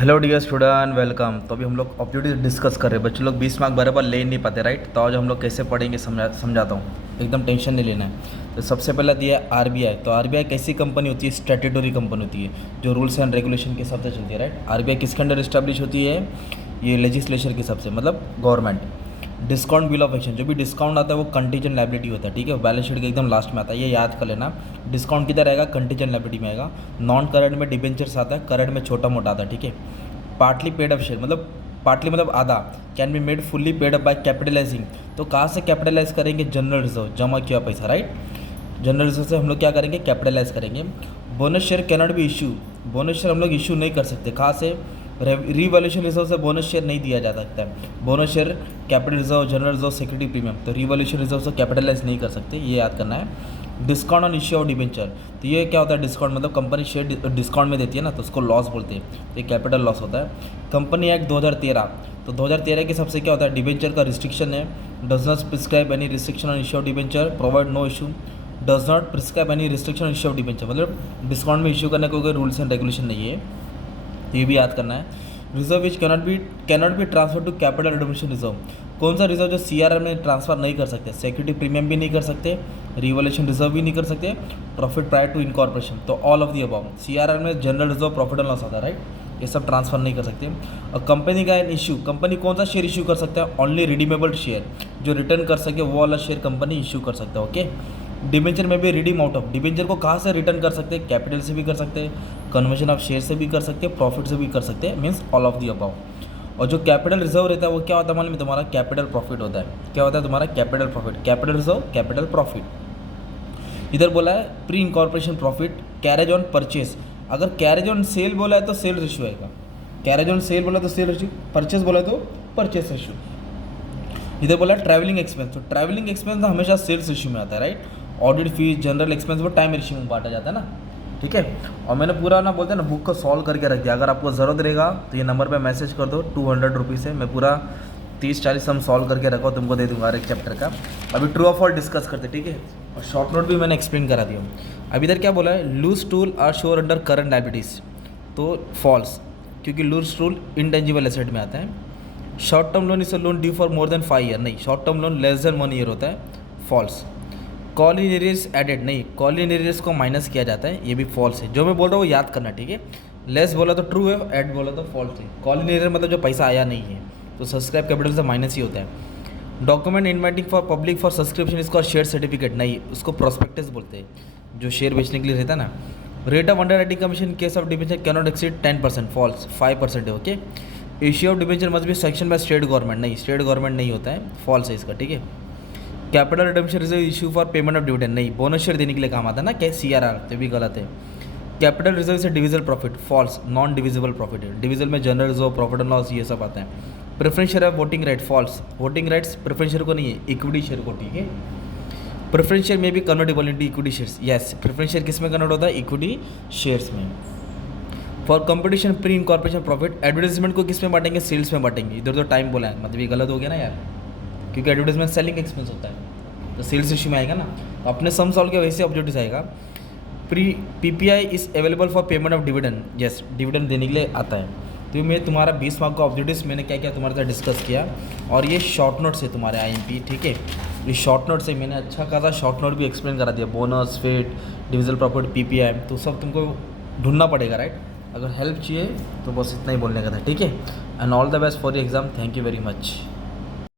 Hello dear student, welcome. तो अभी हम लोग ऑब्जेक्टिव डिस्कस कर रहे हैं। बच्चे लोग 20 मार्क बराबर ले नहीं पाते, राइट। तो आज हम लोग कैसे पढ़ेंगे समझाता हूँ, एकदम टेंशन नहीं लेना है। तो सबसे पहला दिया है आरबीआई। तो आरबीआई कैसी कंपनी होती है? स्टैट्यूटरी कंपनी होती है जो रूल्स एंड रेगुलेशन के हिसाब से चलती है, राइट। आरबीआई किसके अंडर इस्टेब्लिश होती है? ये लेजिस्लेचर के हिसाब से, मतलब government. Discount bill of exchange, जो भी डिस्काउंट आता है वो कंटीजेंट लायबिलिटी होता है, ठीक है। बैलेंस शीट के एकदम लास्ट में आता है, ये याद कर लेना। डिस्काउंट किधर आएगा? कंटीजेंट लायबिलिटी में आएगा। नॉन करंट में डिबेंचर्स आता है, करंट में छोटा मोटा आता है, ठीक है। पार्टली पेड अप शेयर, मतलब पार्टली मतलब आधा, can be made fully paid up by capitalising. तो कहाँ से कैपिटलाइज करेंगे? जनरल रिजर्व, जमा किया पैसा, राइट। जनरल रिजर्व से हम लोग क्या करेंगे? कैपिटलाइज करेंगे। Bonus share cannot be issue, bonus share हम लोग इशू नहीं कर सकते। कहाँ से? रिवॉल्यूशन रिजर्व से बोनस शेयर नहीं दिया जा सकता है। Bonus share capital reserve, general reserve, security premium, तो रिवॉल्यूशन रिजर्व से कैपिटलाइज नहीं कर सकते, ये याद करना है। Discount on issue of debenture, तो ये क्या होता है? डिस्काउंट मतलब कंपनी शेयर डिस्काउंट में देती है ना, तो उसको लॉस बोलते हैं, तो ये कैपिटल लॉस होता है। कंपनी एक्ट 2013, तो 2013 के हिसाब से क्या होता है? डिबेंचर का रिस्ट्रिक्शन है। Does not prescribe any restriction on issue of debenture, provide no issue. Does not prescribe any restriction on issue of debenture, मतलब डिस्काउंट में इशू करने का कोई रूल्स एंड रेगुलेशन नहीं है, तो ये भी याद करना है। Reserve which cannot be transfer to capital redemption reserve, कौन सा रिजर्व जो सीआरआर में ट्रांसफर नहीं कर सकते? सिक्योरिटी प्रीमियम भी नहीं कर सकते, रिवॉल्यूशन रिजर्व भी नहीं कर सकते, प्रॉफिट प्रायर टू इनकॉर्पोरेशन, तो all of the above. CRR में general reserve, profit and loss आता है, राइट। ये सब ट्रांसफर नहीं कर सकते। और कंपनी का एन इशू, कंपनी कौन सा शेयर इशू कर सकता है? ओनली रिडीमेबल शेयर, जो रिटर्न कर सके वो वाला शेयर कंपनी इशू कर सकता है, ओके। डिबेंचर में भी रिडीम आउट ऑफ, डिबेंचर को कहाँ से रिटर्न कर सकते हैं? कैपिटल से भी कर सकते हैं, कन्वर्जन ऑफ शेयर से भी कर सकते हैं, प्रॉफिट से भी कर सकते हैं, means all of the above. और जो कैपिटल रिजर्व रहता है वो क्या होता है मालूम है? तुम्हारा कैपिटल प्रॉफिट होता है। क्या होता है तुम्हारा? Capital profit. Capital reserve, capital profit. इधर बोला है pre incorporation profit, carriage on purchase. अगर कैरेज ऑन सेल बोला है तो सेल रेशियो आएगा, कैरेज ऑन सेल बोला तो सेल रेशियो, परचेस बोला तो परचेस रेशियो। इधर बोला ट्रैवलिंग एक्सपेंस, तो ट्रैवलिंग एक्सपेंस हमेशा सेल्स रेशियो में आता है, right. Audit fees, general expense वो टाइम रेशियो में बांटा जाता है ना, ठीक है। और मैंने पूरा ना बोलते हैं ना बुक को सॉल्व करके रख दिया। अगर आपको ज़रूरत रहेगा तो ये नंबर पे मैसेज कर दो, 200 रुपीज़ है। मैं पूरा 30-40 सम सॉल्व करके रखा, तुमको दे दूंगा हर एक चैप्टर का। अभी ट्रू ऑफ फॉल्स डिस्कस करते, ठीक है। और शॉर्ट नोट भी मैंने एक्सप्लेन करा दिया। अभी इधर क्या बोला है? Loose tool are sure under current liabilities, तो फॉल्स, क्योंकि लूज टूल इंटेंजिबल एसेट में आता है। Short term loan is a loan due for more than 5 year, नहीं, short term loan less than 1 year होता है, false. Call in arrears added, नहीं, call in arrears को माइनस किया जाता है, ये भी फॉल्स है। जो मैं बोल रहा हूँ वो याद करना, ठीक है। लेस बोला तो ट्रू है, ऐड बोला तो फॉल्स है। कॉल इन एरियर मतलब जो पैसा आया नहीं है, तो सब्सक्राइब कैपिटल से माइनस ही होता है। Document inviting for public for subscription इसको शेयर सर्टिफिकेट, नहीं, उसको प्रोस्पेक्टस बोलते हैं, जो शेयर बेचने के लिए रहता है ना। Rate of underwriting commission case of debenture cannot exceed 10%, false, 5% है, okay. Issue of debenture must be section by state government, नहीं, स्टेट गवर्नमेंट नहीं होता है, फॉल्स है इसका, ठीक है। Capital redemption reserve issue for payment of dividend, नहीं, बोनस शेयर देने के लिए काम आता है ना, क्या सीआरआर, तो भी गलत है। कैपिटल रिजर्व से divisible profit, false, non divisible profit है। डिविजिबल में general reserve, profit and loss, ये सब आता है। प्रेफरेंस शेयर है voting right, false, voting rights preference share को नहीं है, इक्विटी शेयर को, ठीक है। प्रेफरेंस शेयर में भी convertible into equity shares, yes, preference share किस में कन्वर्ट होता है? इक्विटी शेयर्स में। For competition pre incorporation profit, advertisement को किस में बांटेंगे? सेल्स में बांटेंगे। इधर तो टाइम बोला है, मतलब ये गलत हो गया ना यार, क्योंकि एडवर्टाइजमेंट सेलिंग एक्सपेंस होता है, तो सेल्स इशू में आएगा ना। तो अपने सम सॉल्व के वैसे ऑब्जेक्टिव आएगा। Pre PPI is available for payment of dividend, yes, dividend देने के लिए आता है। तो मैं तुम्हारा 20 मार्क का ऑब्जेक्टिव्स मैंने क्या क्या तुम्हारे साथ डिस्कस किया, और ये शॉर्ट नोट्स है तुम्हारे आईएमपी, ठीक है। ये शॉर्ट नोट से मैंने अच्छा खासा शॉर्ट नोट भी एक्सप्लेन करा दिया, बोनस, फेट, डिविजिबल प्रॉफिट, पीपीआई, तो सब तुमको ढूंढना पड़ेगा, राइट। अगर हेल्प चाहिए तो बस इतना ही बोलने का था, ठीक है। And all the best for your exam, thank you very much.